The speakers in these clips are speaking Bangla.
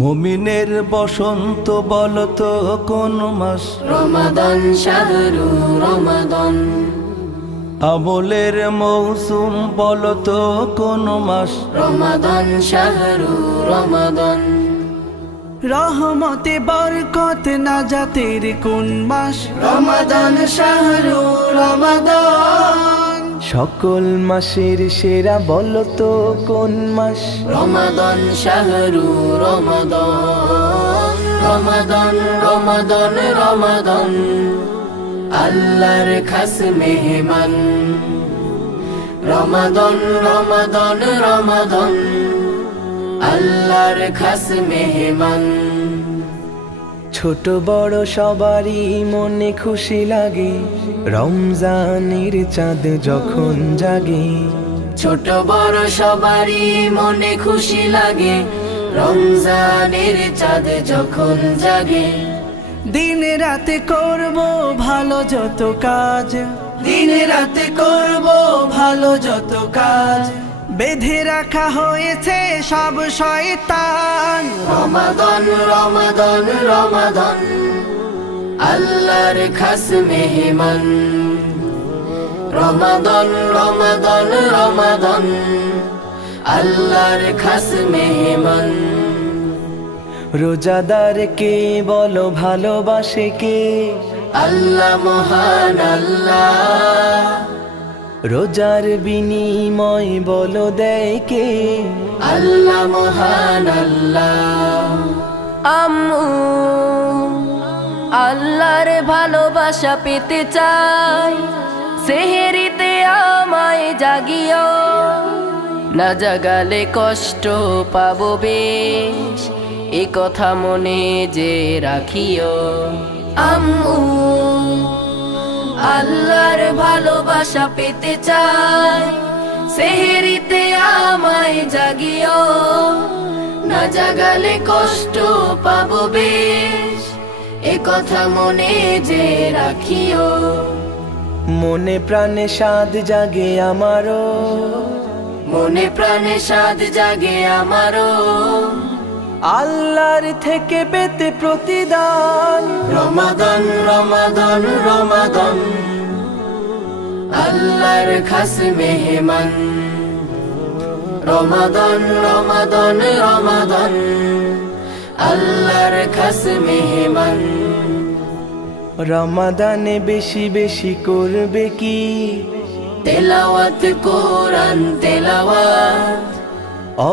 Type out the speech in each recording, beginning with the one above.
মুমিনের বসন্ত বলতো কোন মাস? রমাদান শাহরু রমাদান। আমলের মৌসুম বলতো কোন মাস? রমাদান শাহরু রমাদান। রহমতে বরকত নাজাতের কোন মাস? রমাদান শাহরু রমাদান। সকল মাসের সেরা বলতো কোন মাস? রমাদান শাহরু রমাদান। রমাদান রমাদান রমাদান। আল্লাহর খাস মেহমান। রমাদান রমাদান রমাদান। আল্লাহর খাস মেহমান। ছোট বড় সবারই মনে খুশি লাগে রমজানের চাঁদ যখন জাগে। ছোট বড় সবারই মনে খুশি লাগে রমজানের চাঁদ যখন জাগে। দিন রাতে করব ভালো যত কাজ, দিন রাতে করব ভালো যত কাজ। বেঁধে রাখা হয়েছে সব শয়তান। রমাদান রমাদান রমাদান। আল্লাহর খাস মেহমান। রমাদান রমাদান রমাদান। আল্লাহর খাস মেহমান। রোজাদারকে বলো ভালোবাসে কে? আল্লাহ মহান আল্লাহ। রোজার বিনিময় বলো দেয় কে? আল্লাহ মহান আল্লাহ। আম্মু আল্লাহর ভালোবাসা পেতে চাই, সেহেরিতে আমায় জাগিও, না জাগালে কষ্ট পাবো বেশ, এ কথা মনে যে রাখিও। আম্মু আল্লাহর ভালোবাসা পেতে চাই, সেহেরিতে আমায় জাগিও, না জাগালে কষ্ট পাবো বেশ, এ কথা মনে যে রাখিও। মনে প্রাণে স্বাদ জাগে আমারও, মনে প্রাণে স্বাদ জাগে আমারও, আল্লাহর থেকে পেতে প্রতিদান। রমাদান রমাদান রমাদান। আল্লাহর খাস মেহমান। রমাদান রমাদান রমাদান। আল্লাহর খাস মেহমান। রমাদানে বেশি বেশি করবে কি? তেলাওয়াত কোরআন তেলাওয়াত।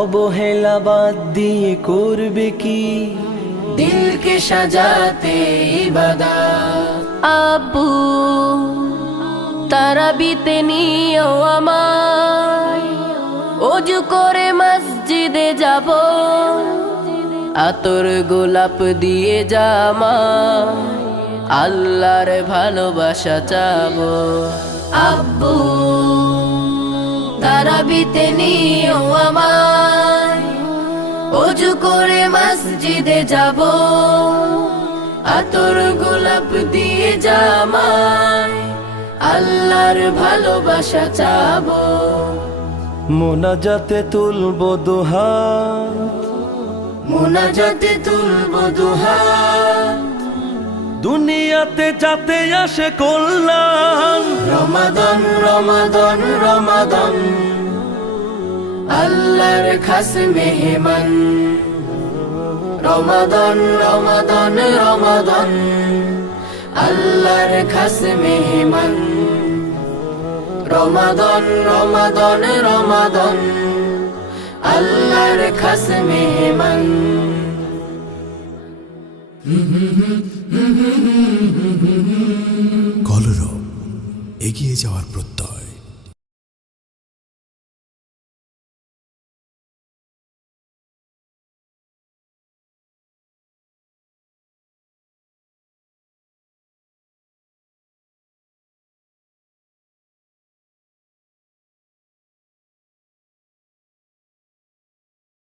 অবহেলা বাদ দিয়ে করবে কি? দিলকে সাজাতে ইবাদত। আব্বু তারাবিতে নিও আমায়, অজু করে মসজিদে যাব, আতর গোলাপ দিয়ে জামায় আল্লাহর ভালোবাসা চাবো। আব্বু তারাবিতে নিও আমায়, অজু করে মসজিদে যাব, আতর গোলাপ দিয়ে জামায় আল্লাহর ভালোবাসা চাবো। মোনাজাতে তুলবো দুহাত, মুনাজাতে তুলবো দুহাত। দুনিয়াতে যাতে আসে কল্যাণ। রমাদান রমাদান রমাদান। আল্লাহর খাস মেহমান। রমাদান রমাদান রমাদান। আল্লাহর খাস মেহমান। রমাদান রমাদান রমাদান। আল্লাহর খাস মেহমান। কলরব, এগিয়ে যাওয়ার প্রত্যয়।